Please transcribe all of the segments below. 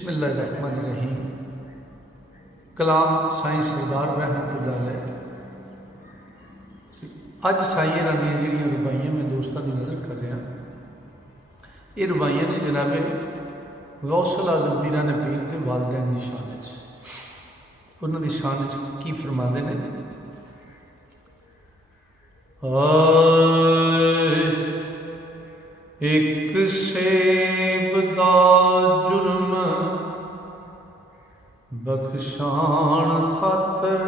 बिस्मिल्लाहिर्रहमानिर्रहीम। कलाम साईं सरदार रहमतुल्लाह अलैह। अज साईं रानी जी रुबाइयां मैं दोस्तों की नज़र कर रहा। ये रुबाइयां ने जनाबे गौसल आज़म पीराने पीर के वालदैन की शान उन्होंने शान की फरमाते हैं। एक सेब दा जुर्म बख्शाण खातर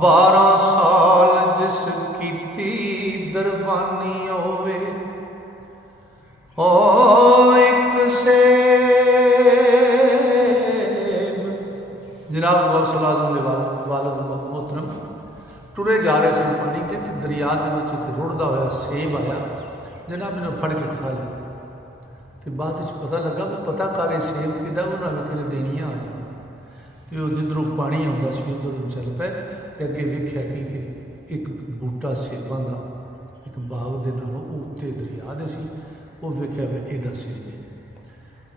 12 साल जिस कीती दरबानी होवे। एक सेब जनाब गौसल आज़म के वालद मोहतरम टुरे जा रहे सन पानी के दरिया के एक रुड़दा हुआ सेब आया। जनाब मैंने फड़ के खा लिया। तो बाद पता लगा भी पता करे सेब किदा उन्होंने कितने देनिया आ जाए। तो जिधरों पानी आता उधरों चल पे अगे वेख्या कि एक बूटा सेबा का एक बाग के नालों उत्ते दरिया दे सी। वो वेख्या भी यदा सेब है।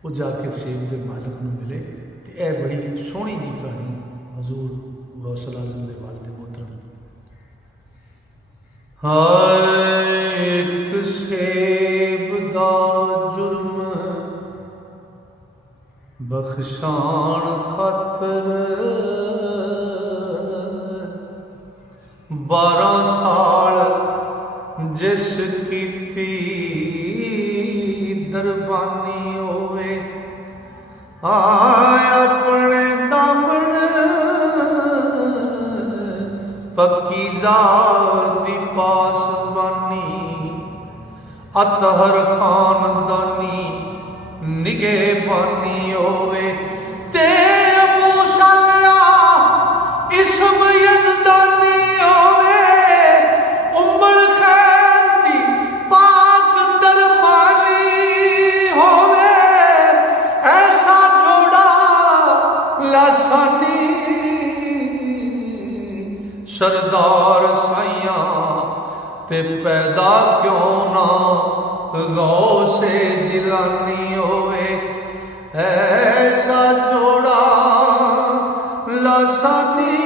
वो जाके सेब के मालिक को मिले। तो यह बड़ी सोहनी जी कहानी हजूर गौसल आज़म के वालिद मोहतरम। एक सेब दा जुर्म बख्शाण खातर 12 साल जिस कीती दरबानी होवे। अपने दामन पकीज़ा दी पासबानी अतहर खानदानी निगे बानी होवे। ते मूसला इसम यज़दानी होवे। उम्र खैर दी पाक दरबानी होवे। ऐसा जोड़ा लासानी सरदार साइयां ते पैदा क्यों ना गौसे जिलानी होवे। ऐसा जोड़ा लासानी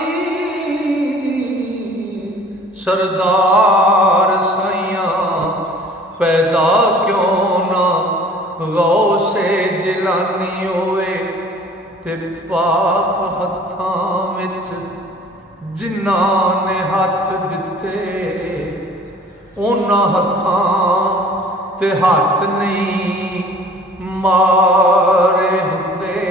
सरदार साइयां पैदा क्यों ना गौसे जिलानी होवे। ते पाक हत्थां विच जिन्हां ने हथ दिते उन्हां हत्थां ते हाथ नहीं मारे हुंदे।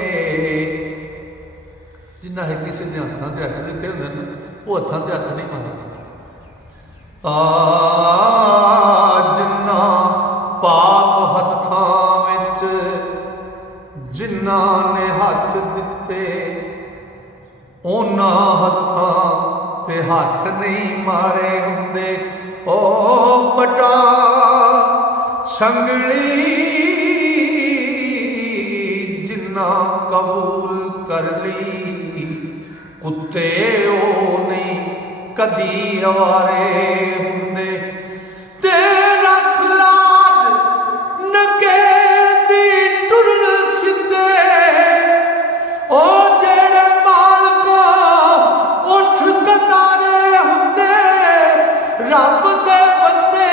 जिन्ना किसी ने हाथों से हथ दिते होंगे ना वो हाथों से हथ नहीं मारे। जिन्ना पाप हत्थां विच जिन्ना ने हथ दिते उन्हां हत्थां ते हथ नहीं मारे हुंदे। ओ पटा संगली जिन्ना कबूल कर ली कुत्ते ओ नहीं कदी हवारे हुंदे। ते रख लाज नके दी टुरन सिद्धे ओ जेड़े मालका उठ कतारे हुंदे। रब दे बंदे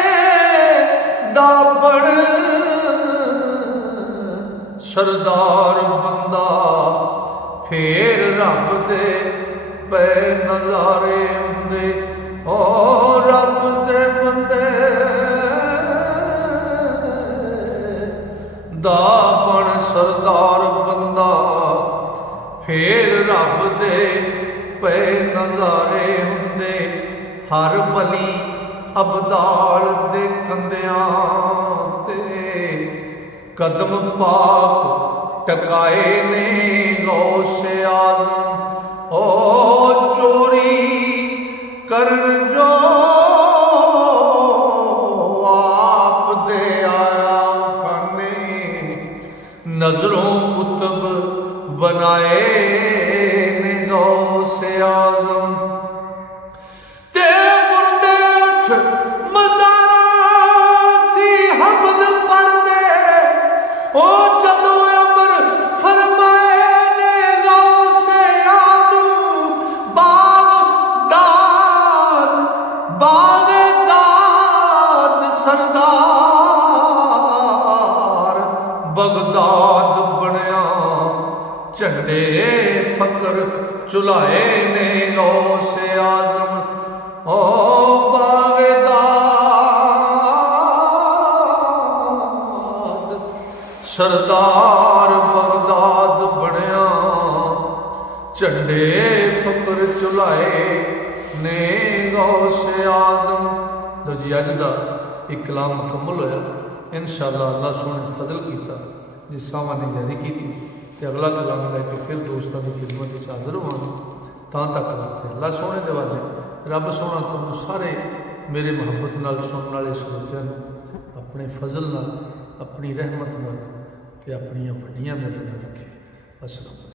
दाबड़ सरदार बंदा फिर रब दे पे नजारे हुंदे। ओ रब दे बंदे दाबड़ सरदार बंदा फिर रब दे पे नजारे हुंदे। हर वली अबदाल दे कंदियां ते कदम पाक टकाए ने गौसे आज़म। ओ चोरी करन जो आप दे आया खाने नजरों कुतुब बनाए ने गौसे आज़म। ते मुर्दे उठ मज़ारा झंडे फकर चुलाए ने गौसे आजम ओ बागदाद सरदार बगदाद बनया झंडे फकर चुलाए ने गौसे आजम। लो जी अज का एक कलाम मुकम्मल होया। इंशाअल्लाह अल्लाह सोने ने फजल किया जिस सावा ने जारी की तो अगला कलाम लैके फिर दोस्तों की खिदमत हाजिर होवांगे। तां तक वास्ते अल्लाह सोने के वाले रब सोना तुहानूं सारे मेरे मुहब्बत नाल सुनने वाले श्रोतियां अपने फजल नाल अपनी रहमत नाल ते अपनियां वड्डियां मेरे नाल रखे। अस्सलाम।